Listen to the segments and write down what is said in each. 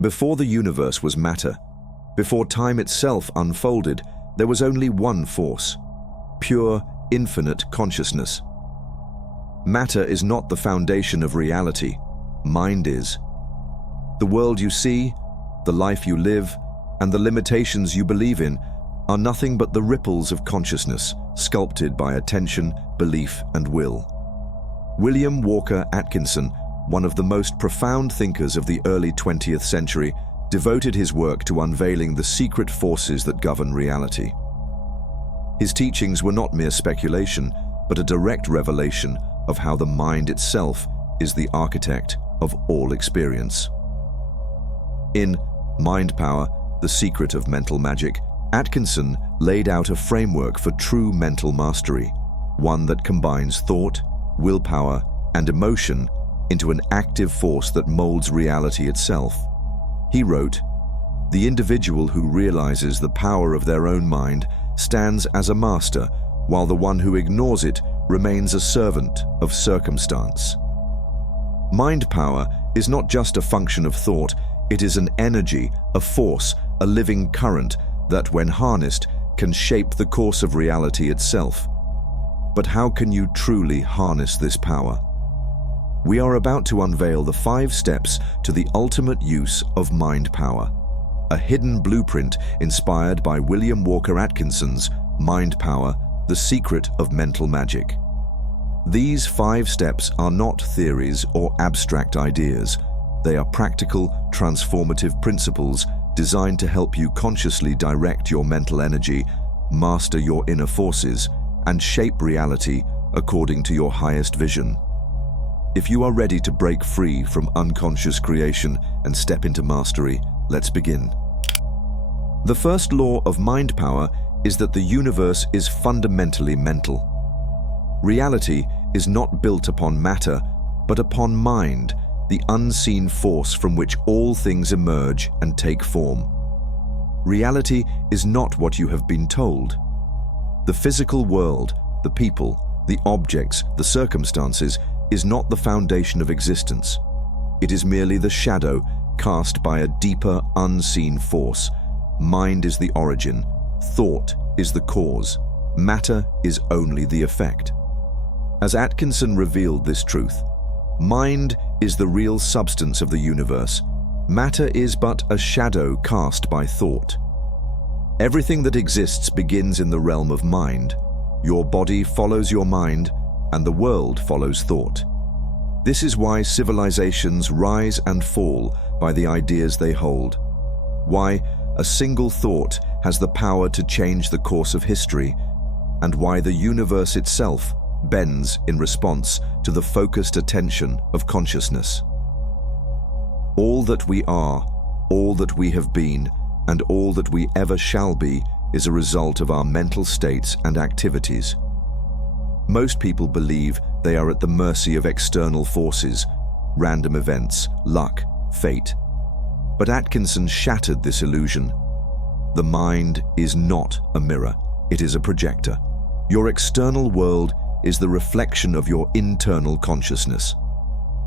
Before the universe was matter, before time itself unfolded, there was only one force: pure, infinite consciousness. Matter is not the foundation of reality. Mind is. The world you see, the life you live, and the limitations you believe in are nothing but the ripples of consciousness, sculpted by attention, belief, and will. William Walker Atkinson, one of the most profound thinkers of the early 20th century, devoted his work to unveiling the secret forces that govern reality. His teachings were not mere speculation, but a direct revelation of how the mind itself is the architect of all experience. In Mind Power, The Secret of Mental Magic, Atkinson laid out a framework for true mental mastery, one that combines thought, willpower, and emotion into an active force that molds reality itself. He wrote, "The individual who realizes the power of their own mind stands as a master, while the one who ignores it remains a servant of circumstance." Mind power is not just a function of thought, it is an energy, a force, a living current that, when harnessed, can shape the course of reality itself. But how can you truly harness this power? We are about to unveil the 5 steps to the ultimate use of mind power, a hidden blueprint inspired by William Walker Atkinson's Mind Power, The Secret of Mental Magic. These 5 steps are not theories or abstract ideas. They are practical, transformative principles designed to help you consciously direct your mental energy, master your inner forces, and shape reality according to your highest vision. If you are ready to break free from unconscious creation and step into mastery, let's begin. The first law of mind power is that the universe is fundamentally mental. Reality is not built upon matter, but upon mind, the unseen force from which all things emerge and take form. Reality is not what you have been told. The physical world, the people, the objects, the circumstances, is not the foundation of existence. It is merely the shadow cast by a deeper, unseen force. Mind is the origin, thought is the cause, matter is only the effect. As Atkinson revealed this truth, mind is the real substance of the universe. Matter is but a shadow cast by thought. Everything that exists begins in the realm of mind. Your body follows your mind, and the world follows thought. This is why civilizations rise and fall by the ideas they hold. Why a single thought has the power to change the course of history, and why the universe itself bends in response to the focused attention of consciousness. All that we are, all that we have been, and all that we ever shall be is a result of our mental states and activities. Most people believe they are at the mercy of external forces, random events, luck, fate. But Atkinson shattered this illusion. The mind is not a mirror, it is a projector. Your external world is the reflection of your internal consciousness.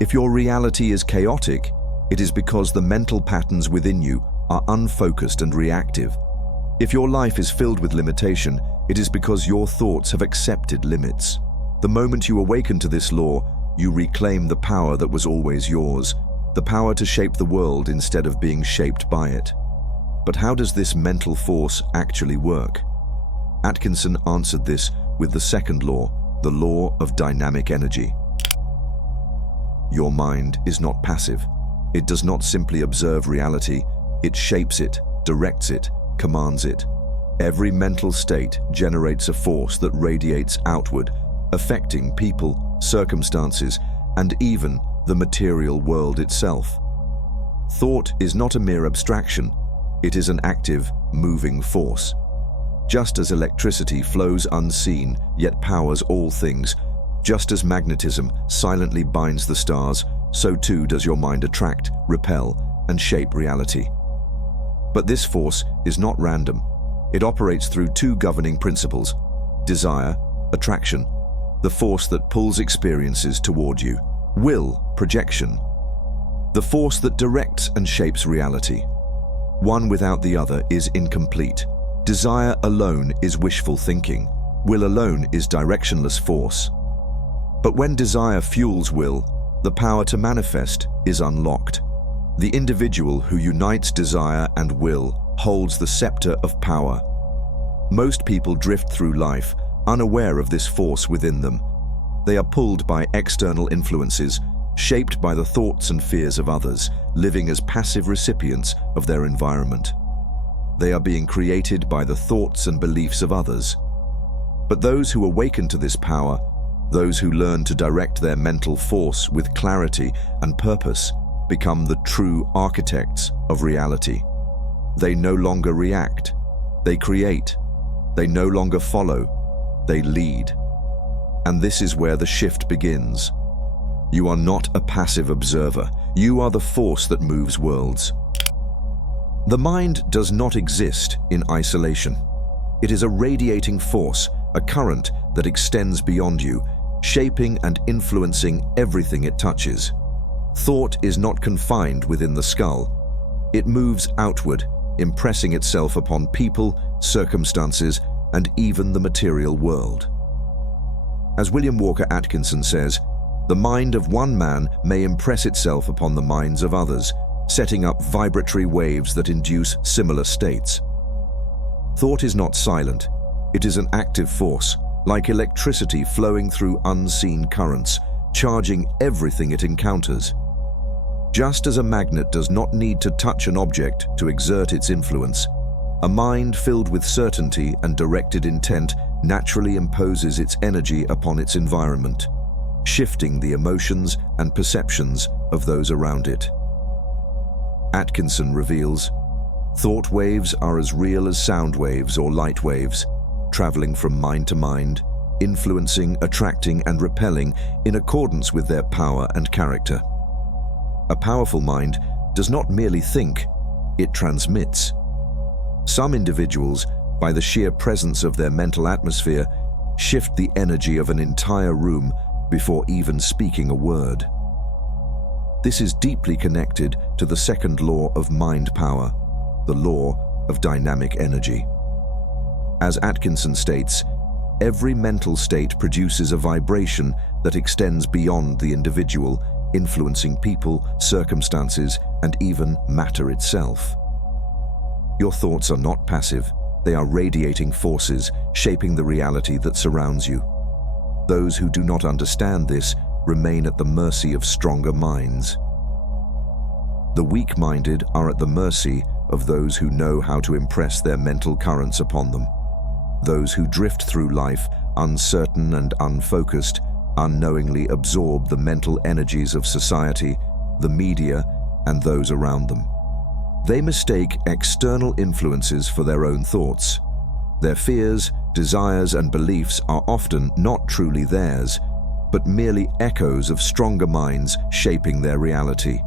If your reality is chaotic, it is because the mental patterns within you are unfocused and reactive. If your life is filled with limitation, it is because your thoughts have accepted limits. The moment you awaken to this law, you reclaim the power that was always yours, the power to shape the world instead of being shaped by it. But how does this mental force actually work? Atkinson answered this with the second law, the law of dynamic energy. Your mind is not passive. It does not simply observe reality, it shapes it, directs it, commands it. Every mental state generates a force that radiates outward, affecting people, circumstances, and even the material world itself. Thought is not a mere abstraction, it is an active, moving force. Just as electricity flows unseen yet powers all things, just as magnetism silently binds the stars, so too does your mind attract, repel, and shape reality. But this force is not random. It operates through 2 governing principles: desire, attraction, the force that pulls experiences toward you; will, projection, The force that directs and shapes reality. One without the other is incomplete. Desire alone is wishful thinking. Will alone is directionless force. But when desire fuels will, the power to manifest is unlocked. The individual who unites desire and will holds the scepter of power. Most people drift through life unaware of this force within them. They are pulled by external influences, shaped by the thoughts and fears of others, living as passive recipients of their environment. They are being created by the thoughts and beliefs of others. But those who awaken to this power, those who learn to direct their mental force with clarity and purpose, become the true architects of reality. They no longer react, they create. They no longer follow, they lead. And this is where the shift begins. You are not a passive observer. You are the force that moves worlds. The mind does not exist in isolation. It is a radiating force, a current that extends beyond you, shaping and influencing everything it touches. Thought is not confined within the skull. It moves outward, impressing itself upon people, circumstances, and even the material world. As William Walker Atkinson says, the mind of one man may impress itself upon the minds of others, setting up vibratory waves that induce similar states. Thought is not silent. It is an active force, like electricity flowing through unseen currents, charging everything it encounters. Just as a magnet does not need to touch an object to exert its influence, a mind filled with certainty and directed intent naturally imposes its energy upon its environment, shifting the emotions and perceptions of those around it. Atkinson reveals, thought waves are as real as sound waves or light waves, traveling from mind to mind, influencing, attracting, and repelling in accordance with their power and character. A powerful mind does not merely think, it transmits. Some individuals, by the sheer presence of their mental atmosphere, shift the energy of an entire room before even speaking a word. This is deeply connected to the second law of mind power, the law of dynamic energy. As Atkinson states, every mental state produces a vibration that extends beyond the individual, influencing people, circumstances, and even matter itself. Your thoughts are not passive. They are radiating forces, shaping the reality that surrounds you. Those who do not understand this remain at the mercy of stronger minds. The weak-minded are at the mercy of those who know how to impress their mental currents upon them. Those who drift through life, uncertain and unfocused, unknowingly absorb the mental energies of society, the media, and those around them. They mistake external influences for their own thoughts. Their fears, desires, and beliefs are often not truly theirs, but merely echoes of stronger minds shaping their reality.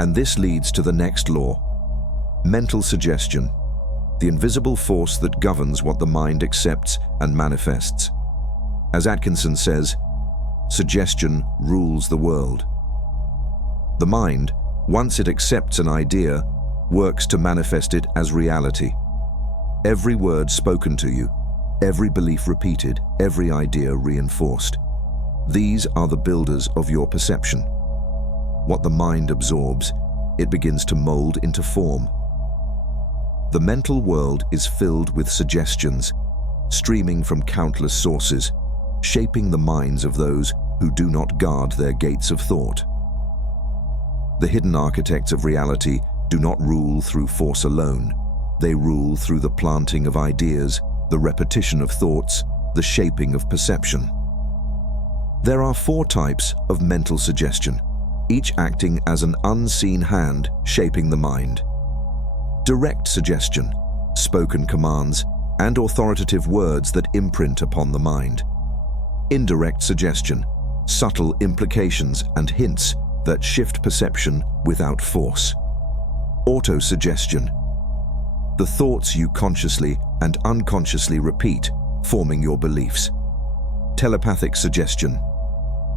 And this leads to the next law: mental suggestion, the invisible force that governs what the mind accepts and manifests. As Atkinson says, suggestion rules the world. The mind, once it accepts an idea, works to manifest it as reality. Every word spoken to you, every belief repeated, every idea reinforced. These are the builders of your perception. What the mind absorbs, it begins to mold into form. The mental world is filled with suggestions, streaming from countless sources, shaping the minds of those who do not guard their gates of thought. The hidden architects of reality do not rule through force alone. They rule through the planting of ideas, the repetition of thoughts, the shaping of perception. There are 4 types of mental suggestion, each acting as an unseen hand shaping the mind. Direct suggestion, spoken commands, and authoritative words that imprint upon the mind. Indirect suggestion, subtle implications and hints that shift perception without force. Autosuggestion, the thoughts you consciously and unconsciously repeat, forming your beliefs. Telepathic suggestion,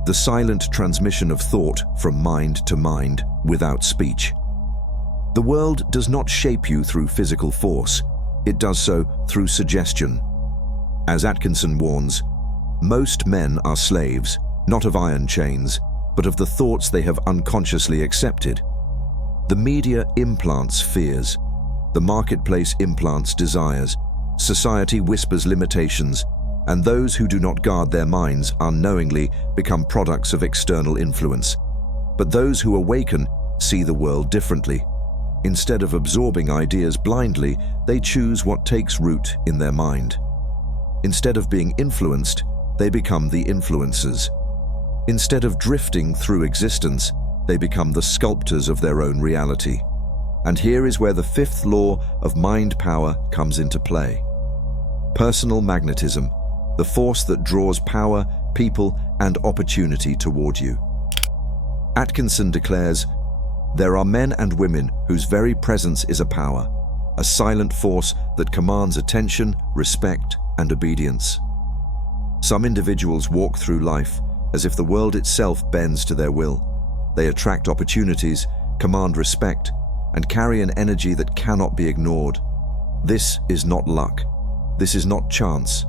the silent transmission of thought from mind to mind without speech. The world does not shape you through physical force. It does so through suggestion. As Atkinson warns, most men are slaves, not of iron chains, but of the thoughts they have unconsciously accepted. The media implants fears. The marketplace implants desires. Society whispers limitations, and those who do not guard their minds unknowingly become products of external influence. But those who awaken see the world differently. Instead of absorbing ideas blindly, they choose what takes root in their mind. Instead of being influenced, they become the influencers. Instead of drifting through existence, they become the sculptors of their own reality. And here is where the fifth law of mind power comes into play. Personal magnetism, the force that draws power, people, and opportunity toward you. Atkinson declares, "There are men and women whose very presence is a power, a silent force that commands attention, respect, and obedience." Some individuals walk through life as if the world itself bends to their will. They attract opportunities, command respect, and carry an energy that cannot be ignored. This is not luck. This is not chance.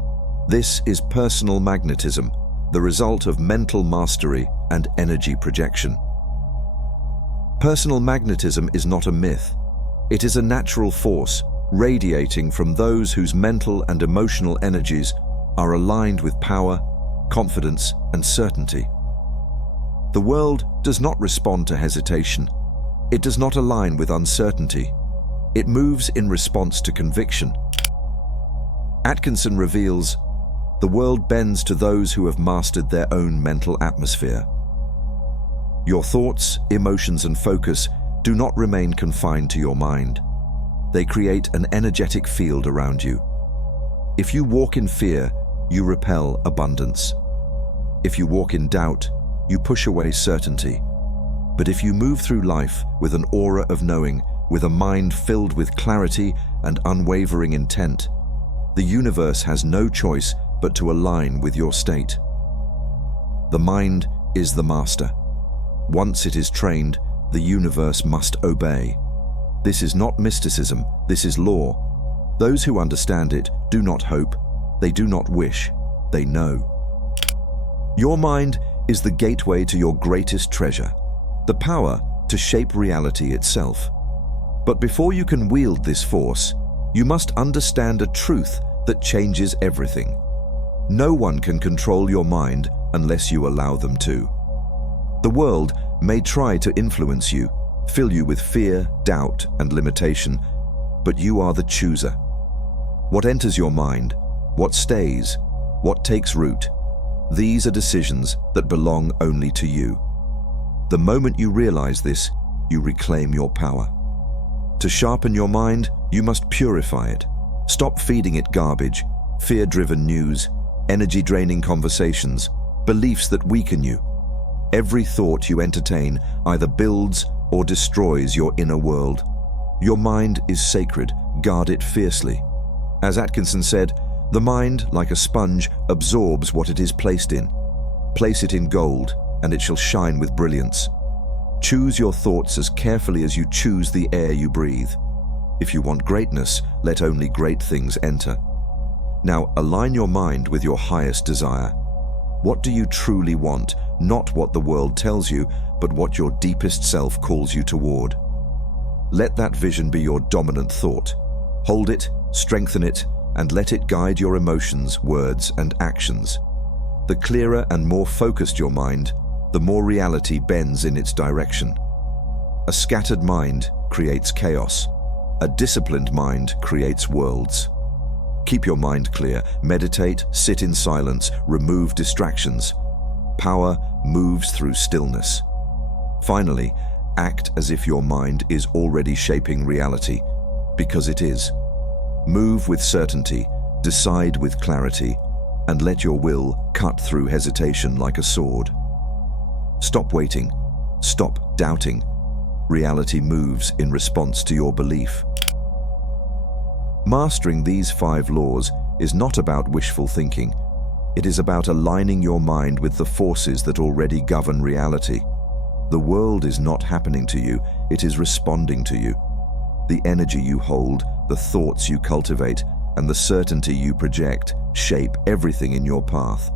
This is personal magnetism, the result of mental mastery and energy projection. Personal magnetism is not a myth. It is a natural force radiating from those whose mental and emotional energies are aligned with power, confidence, and certainty. The world does not respond to hesitation. It does not align with uncertainty. It moves in response to conviction. Atkinson reveals, the world bends to those who have mastered their own mental atmosphere. Your thoughts, emotions, and focus do not remain confined to your mind. They create an energetic field around you. If you walk in fear, you repel abundance. If you walk in doubt, you push away certainty. But if you move through life with an aura of knowing, with a mind filled with clarity and unwavering intent, the universe has no choice but to align with your state. The mind is the master. Once it is trained, the universe must obey. This is not mysticism, this is law. Those who understand it do not hope, they do not wish, they know. Your mind is the gateway to your greatest treasure, the power to shape reality itself. But before you can wield this force, you must understand a truth that changes everything. No one can control your mind unless you allow them to. The world may try to influence you, fill you with fear, doubt, and limitation, but you are the chooser. What enters your mind, what stays, what takes root, these are decisions that belong only to you. The moment you realize this, you reclaim your power. To sharpen your mind, you must purify it. Stop feeding it garbage, fear-driven news, energy-draining conversations, beliefs that weaken you. Every thought you entertain either builds or destroys your inner world. Your mind is sacred, guard it fiercely. As Atkinson said, the mind, like a sponge, absorbs what it is placed in. Place it in gold, and it shall shine with brilliance. Choose your thoughts as carefully as you choose the air you breathe. If you want greatness, let only great things enter. Now, align your mind with your highest desire. What do you truly want? Not what the world tells you, but what your deepest self calls you toward. Let that vision be your dominant thought. Hold it, strengthen it, and let it guide your emotions, words, and actions. The clearer and more focused your mind, the more reality bends in its direction. A scattered mind creates chaos. A disciplined mind creates worlds. Keep your mind clear, meditate, sit in silence, remove distractions. Power moves through stillness. Finally, act as if your mind is already shaping reality, because it is. Move with certainty, decide with clarity, and let your will cut through hesitation like a sword. Stop waiting. Stop doubting. Reality moves in response to your belief. Mastering these 5 laws is not about wishful thinking. It is about aligning your mind with the forces that already govern reality. The world is not happening to you, it is responding to you. The energy you hold, the thoughts you cultivate, and the certainty you project shape everything in your path.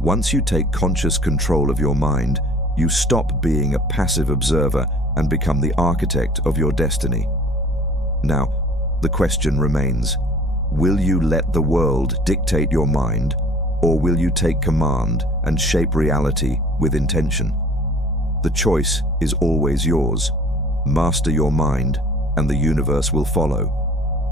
Once you take conscious control of your mind, you stop being a passive observer and become the architect of your destiny. Now, the question remains, will you let the world dictate your mind, or will you take command and shape reality with intention? The choice is always yours. Master your mind, and the universe will follow.